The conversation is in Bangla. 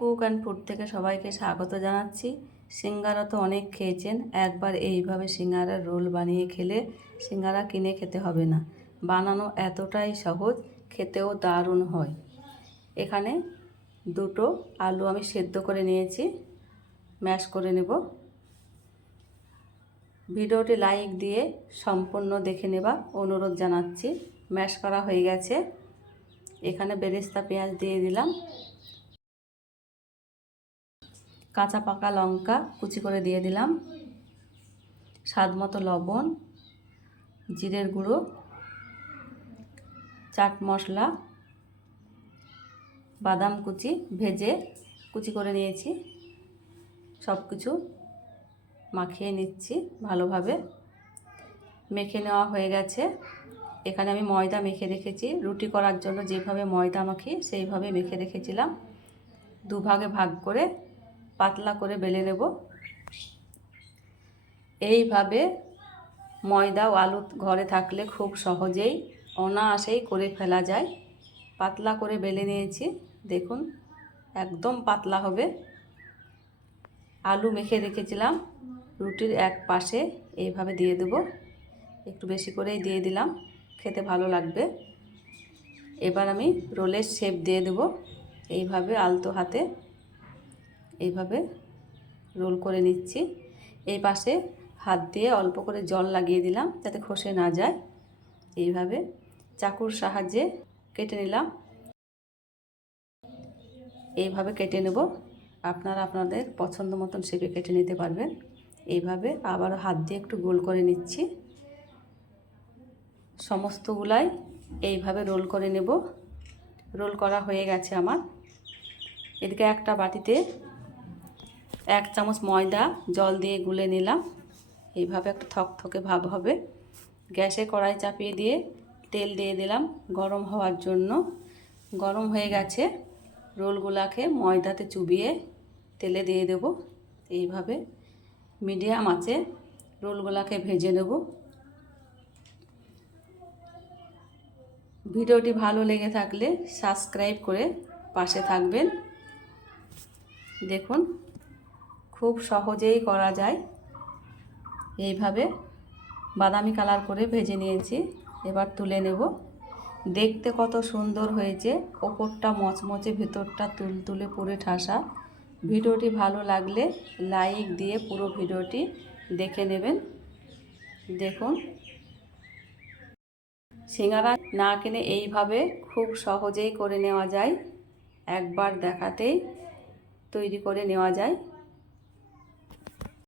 কুক অ্যান্ড ফুড থেকে সবাইকে স্বাগত জানাচ্ছি। সিঙ্গারা তো অনেক খেয়েছেন, একবার এইভাবে সিঙ্গারার রোল বানিয়ে খেলে সিঙ্গারা কিনে খেতে হবে না। বানানো এতটাই সহজ, খেতেও দারুণ হয়। এখানে দুটো আলু আমি সেদ্ধ করে নিয়েছি, ম্যাশ করে নেব। ভিডিওটি লাইক দিয়ে সম্পূর্ণ দেখে নেবার অনুরোধ জানাচ্ছি। ম্যাশ করা হয়ে গেছে। এখানে বেরেস্তা পেঁয়াজ দিয়ে দিলাম, কাঁচা পাকা লঙ্কা কুচি করে দিয়ে দিলাম, স্বাদ মতো লবণ, জিরের গুঁড়ো, চাট মশলা, বাদাম কুচি ভেজে কুচি করে নিয়েছি। সব কিছু মাখিয়ে নিচ্ছি ভালোভাবে। মেখে নেওয়া হয়ে গেছে। এখানে আমি ময়দা মেখে রেখেছি, রুটি করার জন্য যেভাবে ময়দা মাখি সেইভাবে মেখে রেখেছিলাম। দুভাগে ভাগ করে পাতলা করে বেলে নেব। এইভাবে ময়দা ও আলু ঘরে থাকলে খুব সহজেই অনায়াসেই করে ফেলা যায়। পাতলা করে বেলে নিয়েছি, দেখুন একদম পাতলা হবে। আলু মেখে রেখেছিলাম, রুটির এক পাশে এইভাবে দিয়ে দেব। একটু বেশি করেই দিয়ে দিলাম, খেতে ভালো লাগবে। এবার আমি রোলের শেপ দিয়ে দেব। এইভাবে আলতো হাতে এইভাবে রোল করে নিচ্ছি। এই পাশে হাত দিয়ে অল্প করে জল লাগিয়ে দিলাম যাতে খসে না যায়। এইভাবে চাকুর সাহায্যে কেটে নিলাম। এইভাবে কেটে নেব। আপনারা আপনাদের পছন্দ মতন শেপে কেটে নিতে পারবেন। এইভাবে আবারও হাত দিয়ে একটু গোল করে নিচ্ছি। সমস্তগুলাই এইভাবে রোল করে নেব। রোল করা হয়ে গেছে আমার। এদিকে একটা বাটিতে 1 চামচ ময়দা জল দিয়ে গুলে নিলাম। এইভাবে একটা থকথকে ভাব হবে। গ্যাসে কড়াই চাপিয়ে দিয়ে তেল দিয়ে দিলাম গরম হওয়ার জন্য। গরম হয়ে গেছে। রোলগুলাকে ময়দাতে চুবিয়ে তেলে দিয়ে দেব। এইভাবে মিডিয়াম আঁচে রোলগুলাকে ভেজে নেব। ভিডিওটি ভালো লেগে থাকলে সাবস্ক্রাইব করে পাশে থাকবেন। দেখুন খুব সহজেই করা যায়। এইভাবে বাদামি কালার করে ভেজে নিয়েছি, এবার তুলে নেব। দেখতে কত সুন্দর হয়েছে, ওপরটা মচমচে ভেতরটা তুলতুলে পুরে ঠাসা। ভিডিওটি ভালো লাগলে লাইক দিয়ে পুরো ভিডিওটি দেখে নেবেন। দেখুন সিঙ্গারা না কিনে এইভাবে খুব সহজেই করে নেওয়া যায়। একবার দেখাতেই তৈরি করে নেওয়া যায়।